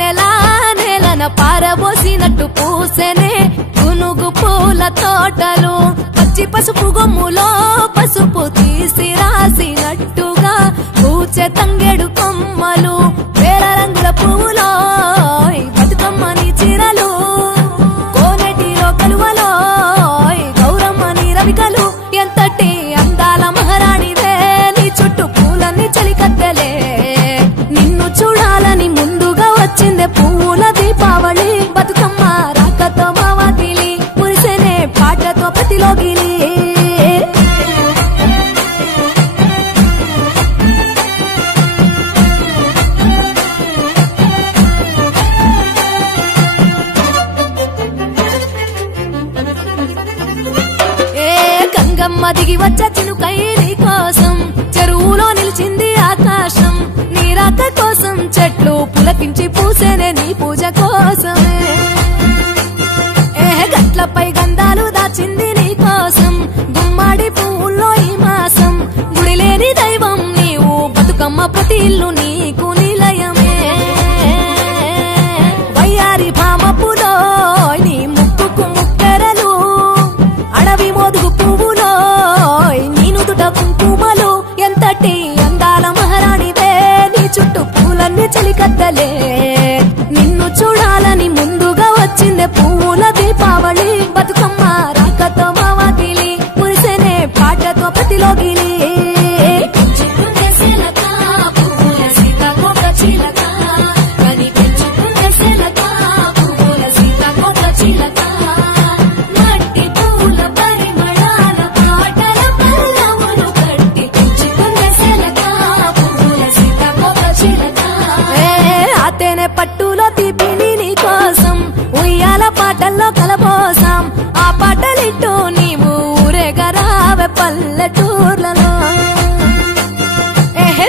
వెన్నెలా నేలన పారబోసినట్టు పూసెనే గునుగు పూల తోటలు పచ్చి పసుపు గొమ్ములో పసుపు తీసి రాసినట్టుగా పూచె తంగెడు కొమ్మలు వేల రంగుల పువ్వులో బతుకమ్మని చీరలు కోనటిలో కలువలో గౌరమ్మని రవికలు ఎంతటి అందాల మహారాణివే నీ చుట్టూ పూలన్నీ చలికత్తెలే నిన్ను చూడాలని ముందుగా వచ్చిందే పువ్వుల దీపావళి బతుకమ్మ రాకతో మావాతిలి మురిసెనే పాటతో పతిలోగిలి గంగమ్మ దిగి వచ్చ చినుకై నీ కోసం చెరువులో నిలిచింది ఆకాశం నీ రాక కోసం చెట్లు పులకించి పూసేనే నీ పూజ కోసమే గట్లపై గంధాలు దాచింది నీ కోసం గుమ్మాడి పువ్వుల్లో ఈ మాసం గుడి లేని దైవం నీవు బతుకమ్మ ప్రతి ఇల్లు నీకు నిలయమే వయ్యారి భామపులో నీ ముక్కుకు ముక్కెరలు అడవి మోదుగు పువ్వులో నీనుదుట కుంకుమలు ఎంతటి అందాల మహారాణివే నీ చుట్టూ పూలన్నీ చలికత్తలే నిన్ను చూడాలని ముందుగా వచ్చిందే పువ్వుల దీపావళి బతుకమ్మ రాకతో మావాతిలి మురిసెనే పాటతో పతిలోగిలి పట్టులో తీపిని నీ కోసం ఉయ్యాల పాటల్లో కలబోసాం ఆ పాటలిట్టు నీవు ఊరేగరావే పల్లెటూర్లలో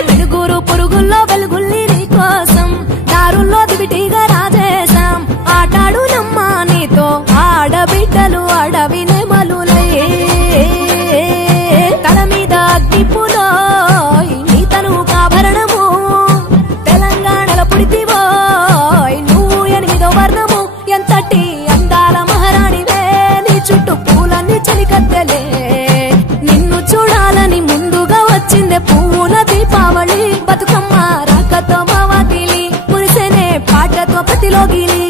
వెలుగురు పురుగుల్లో వెలుగుల్ని నీ కోసం దారుల్లో దివిటిగా రాజేశాం ఆటాడు నమ్మా నీతో ఆడబిడ్డలు అడవి నెమలులే తల మీద అగ్గిపులో నీ తను కాభరణము తెలంగాణలో పుడితివో నువ్వు 8వ వర్ణము ఎంతటి అందాల మహారాణివే నీ చుట్టూ పూలన్నీ చలికత్తెలే నిన్ను చూడాలని ముందుగా వచ్చిందే పువ్వుల దీపావళి బతుకమ్మ రాకతో మావాతిలి మురిసెనే పాటతో పతిలోగిలి